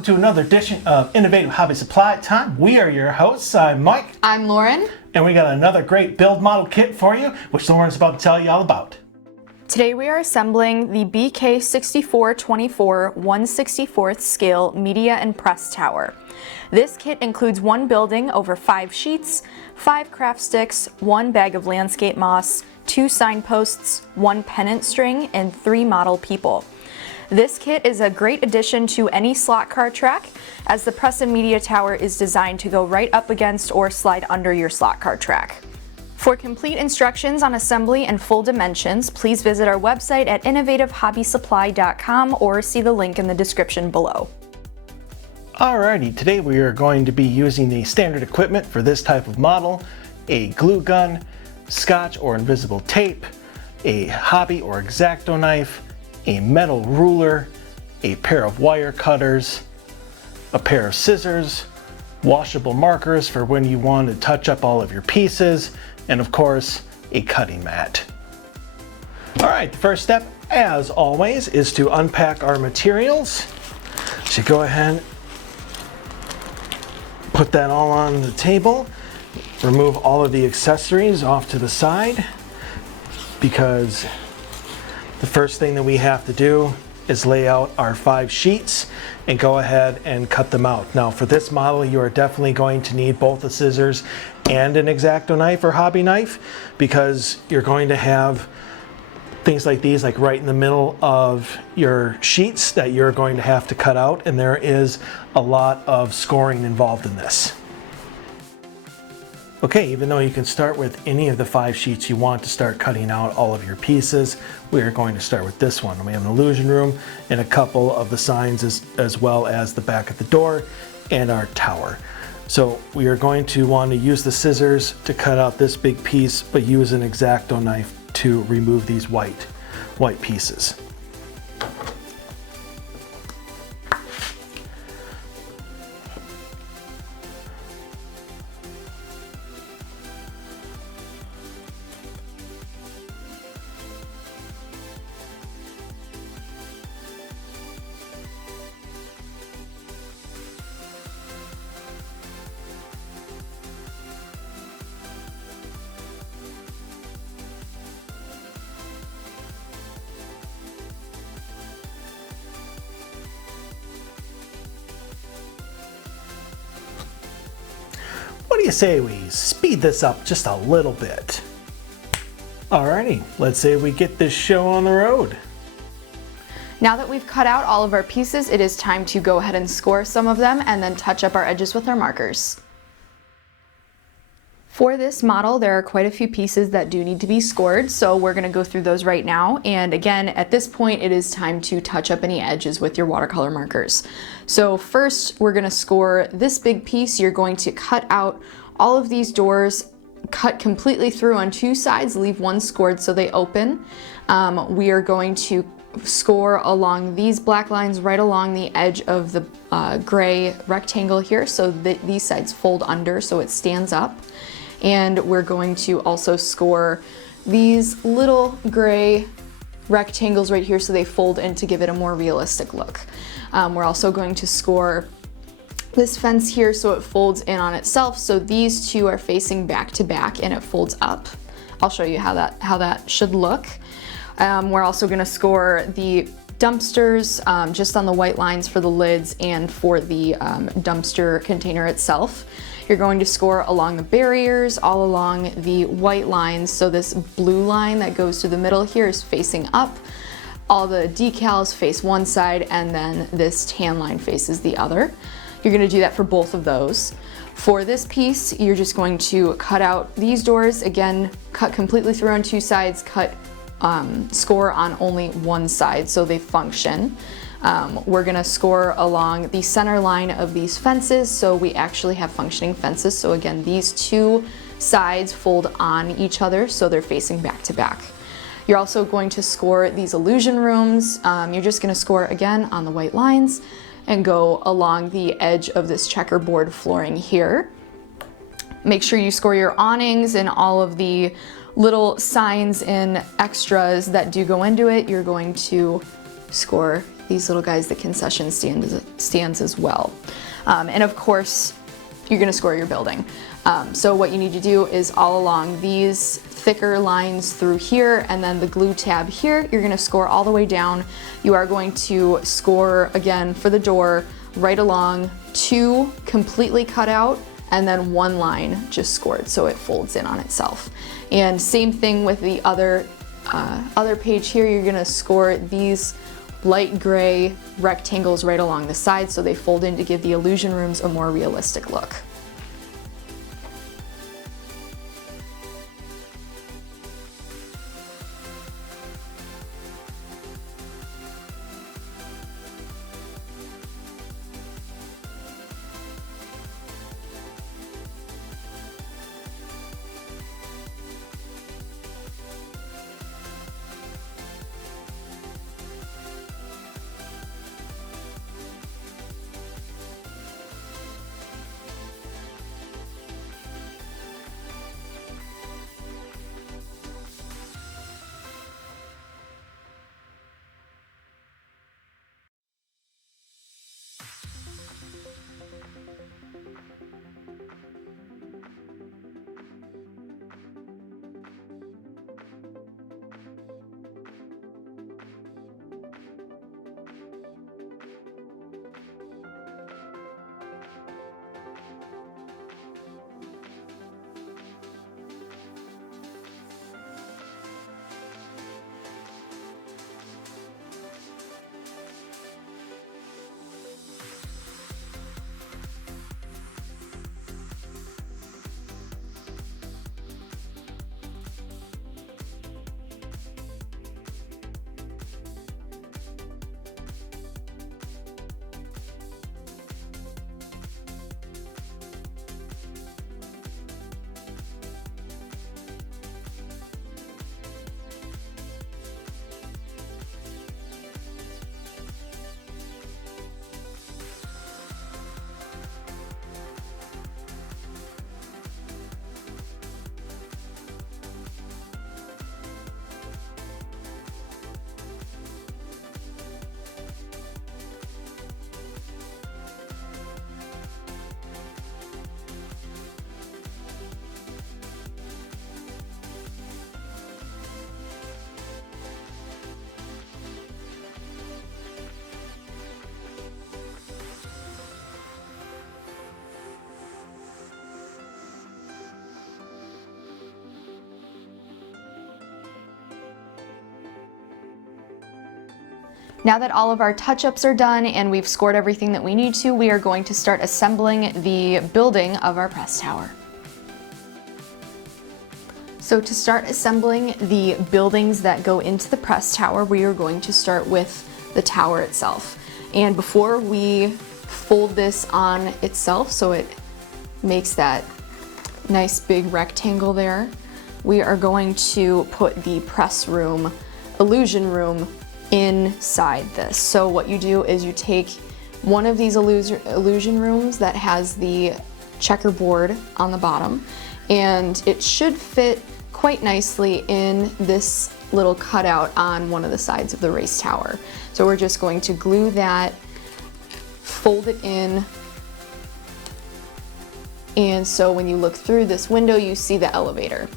welcome to another edition of Innovative Hobby Supply Time. We are your hosts. I'm Mike. I'm Lauren. And we got another great build model kit for you, which Lauren's about to tell you all about. Today we are assembling the BK6424 1/64th scale media and press tower. This kit includes one building over 5 sheets, 5 craft sticks, 1 bag of landscape moss, 2 signposts, 1 pennant string, and 3 model people. This kit is a great addition to any slot car track, as the press and media tower is designed to go right up against or slide under your slot car track. For complete instructions on assembly and full dimensions, please visit our website at innovativehobbysupply.com or see the link in the description below. Alrighty, today we are going to be using the standard equipment for this type of model: a glue gun, scotch or invisible tape, a hobby or X-Acto knife, a metal ruler, a pair of wire cutters, a pair of scissors, washable markers for when you want to touch up all of your pieces, and of course, a cutting mat. Alright, the first step, as always, is to unpack our materials. So go ahead, put that all on the table, remove all of the accessories off to the side, because the first thing that we have to do is lay out our 5 sheets and go ahead and cut them out. Now for this model, you are definitely going to need both the scissors and an X-Acto knife or hobby knife, because you're going to have things like these, like right in the middle of your sheets, that you're going to have to cut out, and there is a lot of scoring involved in this. Okay, even though you can start with any of the 5 sheets, you want to start cutting out all of your pieces. We are going to start with this one. We have an illusion room and a couple of the signs, as well as the back of the door and our tower. So we are going to want to use the scissors to cut out this big piece, but use an X-Acto knife to remove these white pieces. What do you say we speed this up just a little bit? Alrighty, let's say we get this show on the road. Now that we've cut out all of our pieces, it is time to go ahead and score some of them and then touch up our edges with our markers. For this model, there are quite a few pieces that do need to be scored, so we're going to go through those right now. And again, at this point, it is time to touch up any edges with your watercolor markers. So first, we're going to score this big piece. You're going to cut out all of these doors, cut completely through on 2 sides, leave one scored so they open. We are going to score along these black lines right along the edge of the gray rectangle here, so that these sides fold under so it stands up. And we're going to also score these little gray rectangles right here so they fold in to give it a more realistic look. We're also going to score this fence here so it folds in on itself, so these two are facing back to back and it folds up. I'll show you how that should look. We're also going to score the dumpsters just on the white lines for the lids and for the dumpster container itself. You're going to score along the barriers, all along the white lines, so this blue line that goes through the middle here is facing up. All the decals face one side, and then this tan line faces the other. You're going to do that for both of those. For this piece, you're just going to cut out these doors, again, cut completely through on 2 sides, score on only one side so they function. We're gonna score along the center line of these fences so we actually have functioning fences. So again, these 2 sides fold on each other so they're facing back to back. You're also going to score these illusion rooms. You're just gonna score again on the white lines and go along the edge of this checkerboard flooring here. Make sure you score your awnings and all of the little signs and extras that do go into it. You're going to score these little guys, the concession stands as well. And of course, you're gonna score your building. So what you need to do is all along these thicker lines through here, and then the glue tab here, you're gonna score all the way down. You are going to score, again, for the door, right along 2 completely cut out, and then 1 line just scored so it folds in on itself. And same thing with the other page here, you're gonna score these light gray rectangles right along the side so they fold in to give the illusion rooms a more realistic look. Now that all of our touch-ups are done and we've scored everything that we need to, we are going to start assembling the building of our press tower. So to start assembling the buildings that go into the press tower, we are going to start with the tower itself. And before we fold this on itself so it makes that nice big rectangle there, we are going to put the press room, illusion room, inside this. So what you do is you take one of these illusion rooms that has the checkerboard on the bottom, and it should fit quite nicely in this little cutout on one of the sides of the race tower. So we're just going to glue that, fold it in, and so when you look through this window you see the elevator.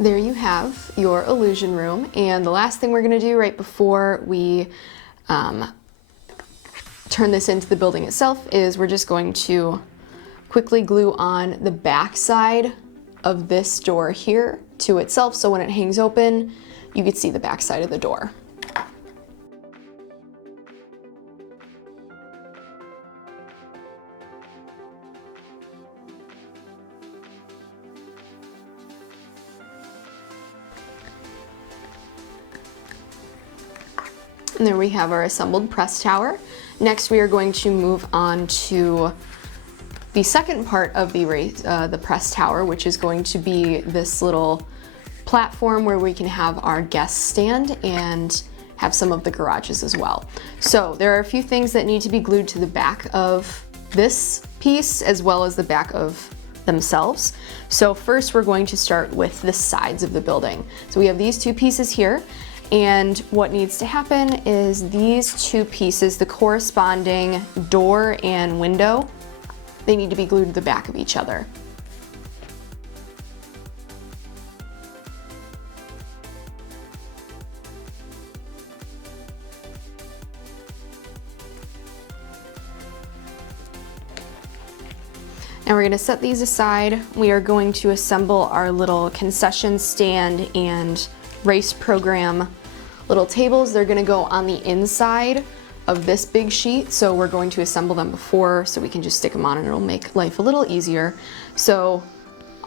There you have your illusion room, and the last thing we're going to do right before we turn this into the building itself is we're just going to quickly glue on the back side of this door here to itself, so when it hangs open you can see the back side of the door. And there we have our assembled press tower. Next we are going to move on to the second part of the press tower, which is going to be this little platform where we can have our guests stand and have some of the garages as well. So there are a few things that need to be glued to the back of this piece as well as the back of themselves. So first we're going to start with the sides of the building. So we have these two pieces here, and what needs to happen is these two pieces, the corresponding door and window, they need to be glued to the back of each other. Now we're going to set these aside. We are going to assemble our little concession stand and race program little tables. They're going to go on the inside of this big sheet, so we're going to assemble them before so we can just stick them on and it'll make life a little easier. So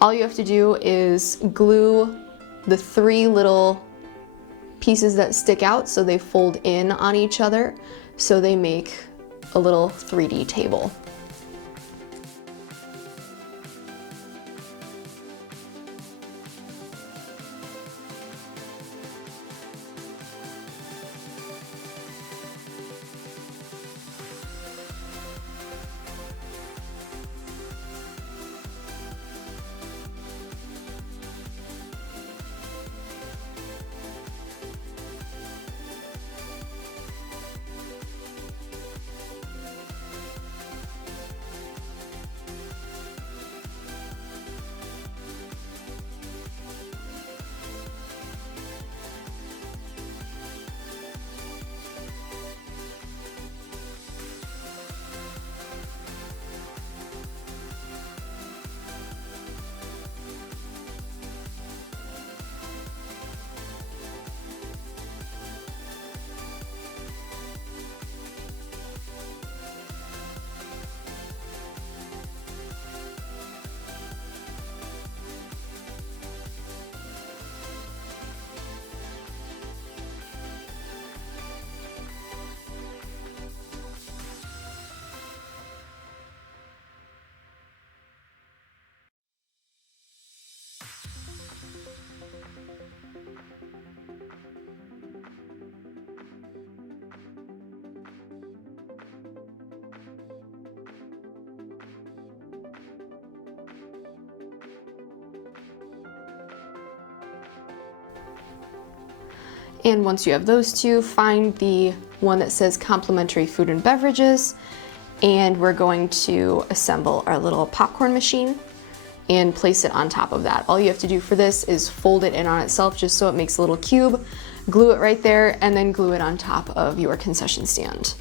all you have to do is glue the three little pieces that stick out so they fold in on each other so they make a little 3D table. And once you have those two, find the one that says complimentary food and beverages, and we're going to assemble our little popcorn machine and place it on top of that. All you have to do for this is fold it in on itself just so it makes a little cube, glue it right there, and then glue it on top of your concession stand.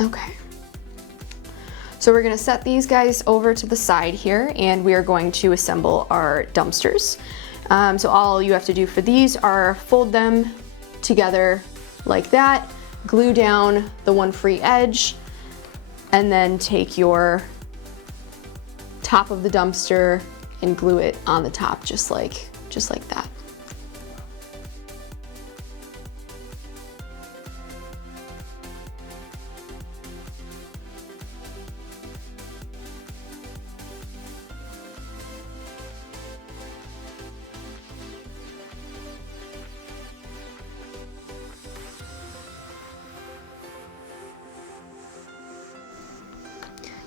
Okay. So we're going to set these guys over to the side here, and we are going to assemble our dumpsters. So all you have to do for these are fold them together like that, glue down the one free edge, and then take your top of the dumpster and glue it on the top just like that.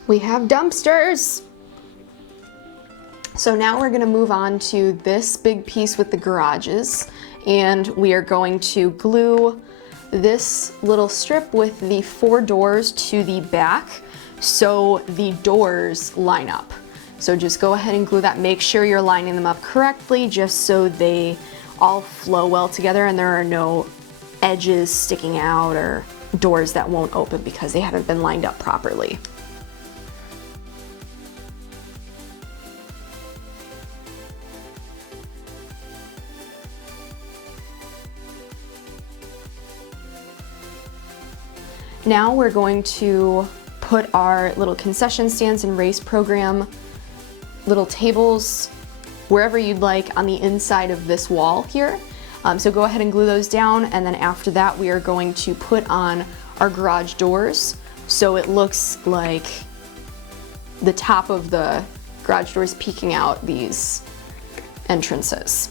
We have dumpsters. So now we're gonna move on to this big piece with the garages, and we are going to glue this little strip with the 4 doors to the back so the doors line up. So just go ahead and glue that. Make sure you're lining them up correctly just so they all flow well together and there are no edges sticking out or doors that won't open because they haven't been lined up properly. Now we're going to put our little concession stands and race program little tables wherever you'd like on the inside of this wall here. So go ahead and glue those down, and then after that we are going to put on our garage doors so it looks like the top of the garage doors peeking out these entrances.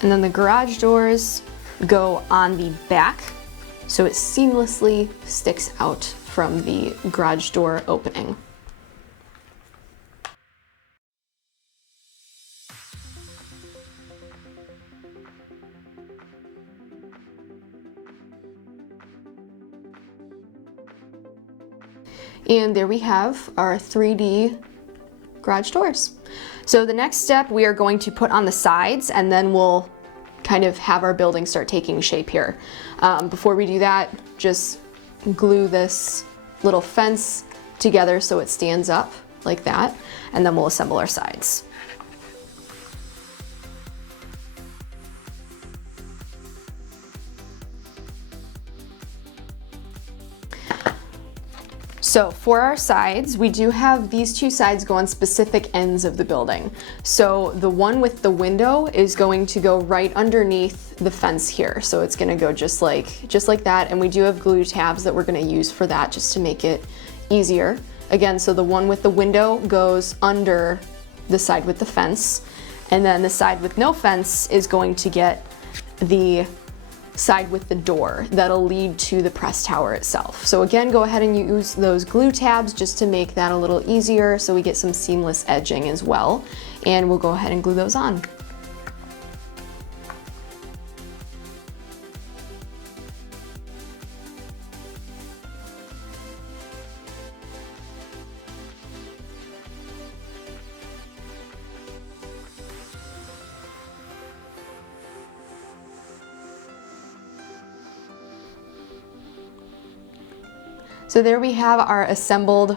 And then the garage doors go on the back, so it seamlessly sticks out from the garage door opening. And there we have our 3D garage doors. So the next step, we are going to put on the sides, and then we'll kind of have our building start taking shape here. Before we do that, just glue this little fence together so it stands up like that, and then we'll assemble our sides. So for our sides, we do have these two sides go on specific ends of the building. So the one with the window is going to go right underneath the fence here. So it's gonna go just like that. And we do have glue tabs that we're gonna use for that just to make it easier. Again, so the one with the window goes under the side with the fence. And then the side with no fence is going to get the side with the door that'll lead to the press tower itself. So again, go ahead and use those glue tabs just to make that a little easier so we get some seamless edging as well. And we'll go ahead and glue those on. So there we have our assembled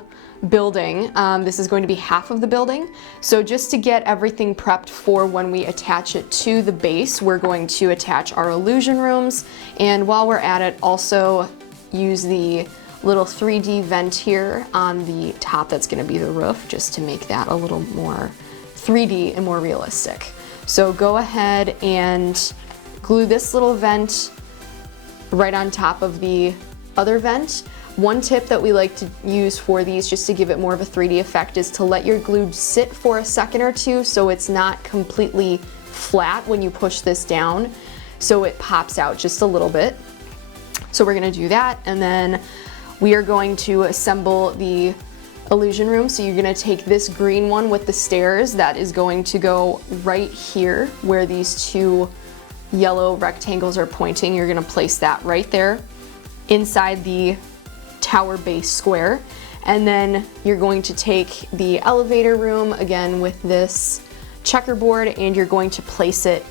building. This is going to be half of the building. So just to get everything prepped for when we attach it to the base, we're going to attach our illusion rooms. And while we're at it, also use the little 3D vent here on the top that's going to be the roof, just to make that a little more 3D and more realistic. So go ahead and glue this little vent right on top of the other vent. One tip that we like to use for these, just to give it more of a 3D effect, is to let your glue sit for a second or two so it's not completely flat when you push this down, so it pops out just a little bit. So we're gonna do that, and then we are going to assemble the illusion room. So you're gonna take this green one with the stairs that is going to go right here where these two yellow rectangles are pointing. You're gonna place that right there inside the tower base square, and then you're going to take the elevator room again with this checkerboard, and you're going to place it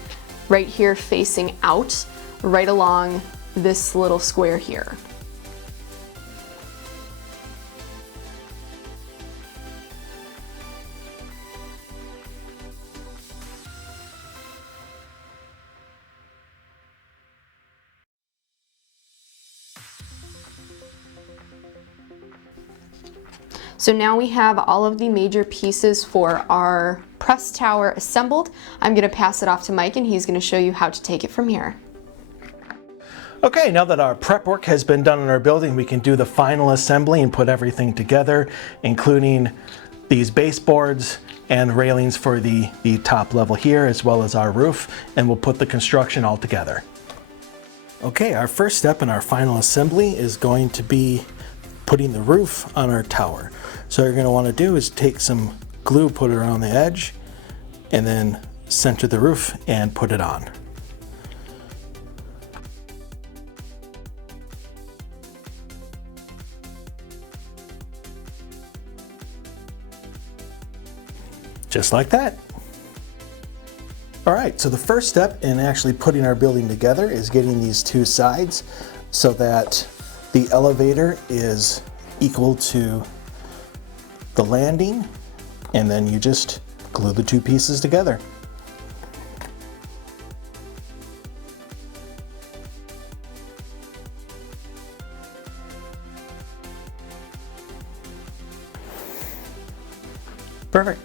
right here facing out, right along this little square here. So now we have all of the major pieces for our press tower assembled. I'm gonna pass it off to Mike, and he's gonna show you how to take it from here. Okay, now that our prep work has been done in our building, we can do the final assembly and put everything together, including these baseboards and railings for the top level here, as well as our roof, and we'll put the construction all together. Okay, our first step in our final assembly is going to be putting the roof on our tower. So what you're going to want to do is take some glue, put it around the edge, and then center the roof and put it on. Just like that. All right, so the first step in actually putting our building together is getting these two sides so that the elevator is equal to the landing, and then you just glue the two pieces together. Perfect.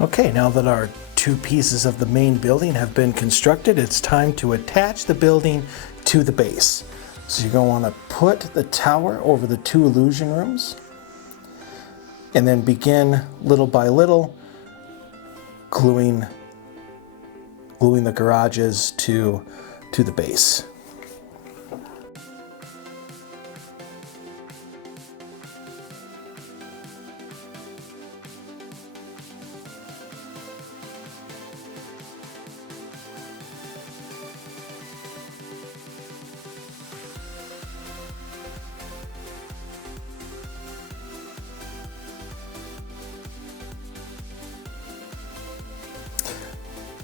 Okay, now that our two pieces of the main building have been constructed, it's time to attach the building to the base. So you're going to want to put the tower over the two illusion rooms and then begin little by little gluing the garages to the base.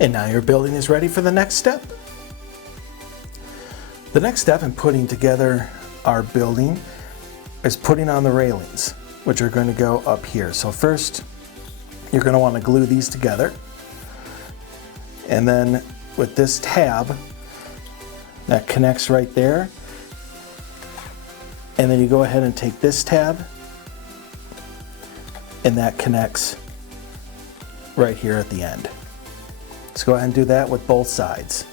And now your building is ready for the next step. The next step in putting together our building is putting on the railings, which are going to go up here. So first, you're going to want to glue these together. And then with this tab, that connects right there. And then you go ahead and take this tab, and that connects right here at the end. Let's go ahead and do that with both sides.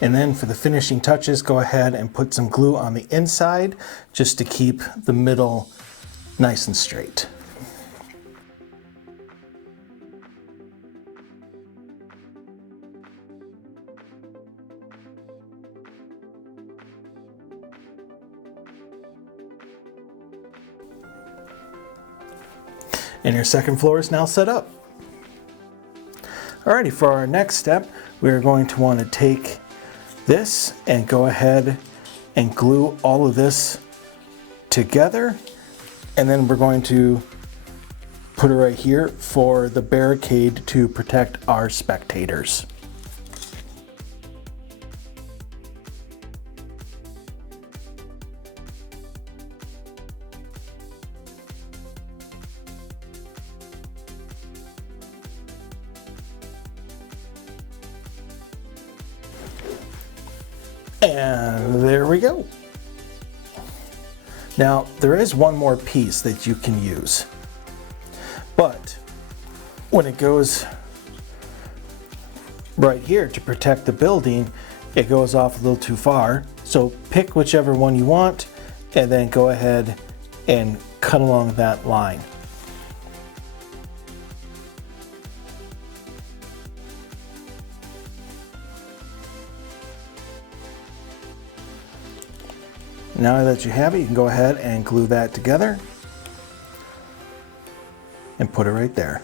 And then for the finishing touches, go ahead and put some glue on the inside just to keep the middle nice and straight. And your second floor is now set up. Alrighty, for our next step, we are going to want to take this and go ahead and glue all of this together. And then we're going to put it right here for the barricade to protect our spectators. And there we go. Now, there is one more piece that you can use, but when it goes right here to protect the building, it goes off a little too far. So pick whichever one you want and then go ahead and cut along that line. Now that you have it, you can go ahead and glue that together and put it right there.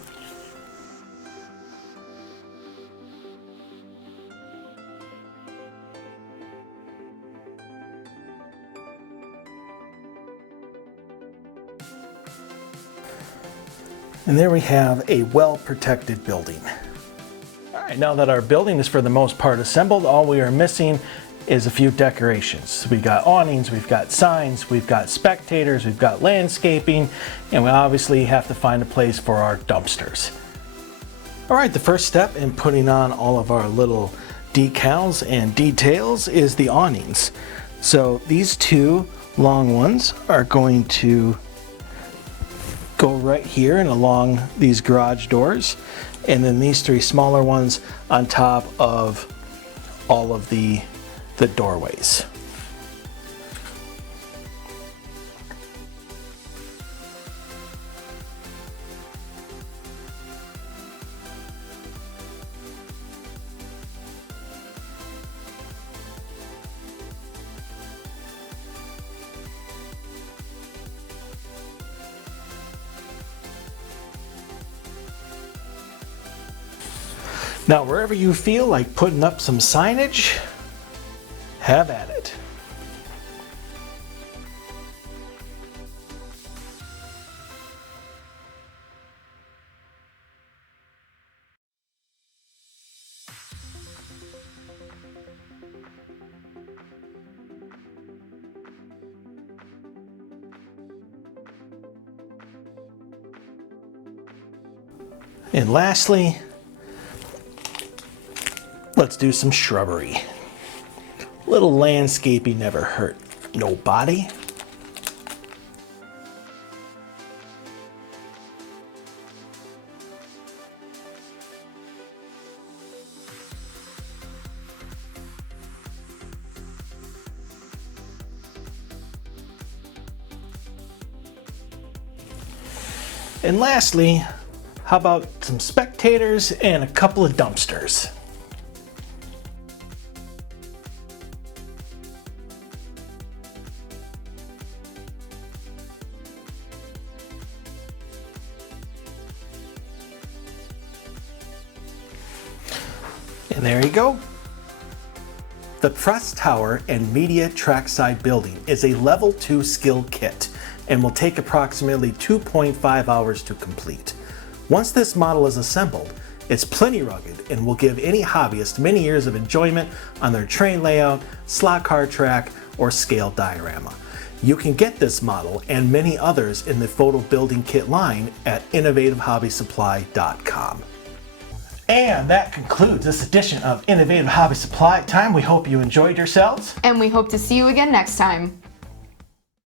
And there we have a well-protected building. All right, now that our building is for the most part assembled, all we are missing is a few decorations. We got awnings, we've got signs, we've got spectators, we've got landscaping, and we obviously have to find a place for our dumpsters. All right, the first step in putting on all of our little decals and details is the awnings. So these two long ones are going to go right here and along these garage doors, and then these three smaller ones on top of all of the doorways. Now, wherever you feel like putting up some signage, have at it. And lastly, let's do some shrubbery. Little landscaping never hurt nobody. And lastly, how about some spectators and a couple of dumpsters? And there you go. The press tower and media trackside building is a level 2 skill kit and will take approximately 2.5 hours to complete. Once this model is assembled, it's plenty rugged and will give any hobbyist many years of enjoyment on their train layout, slot car track, or scale diorama. You can get this model and many others in the photo building kit line at innovativehobbysupply.com. And that concludes this edition of Innovative Hobby Supply Time. We hope you enjoyed yourselves. And we hope to see you again next time.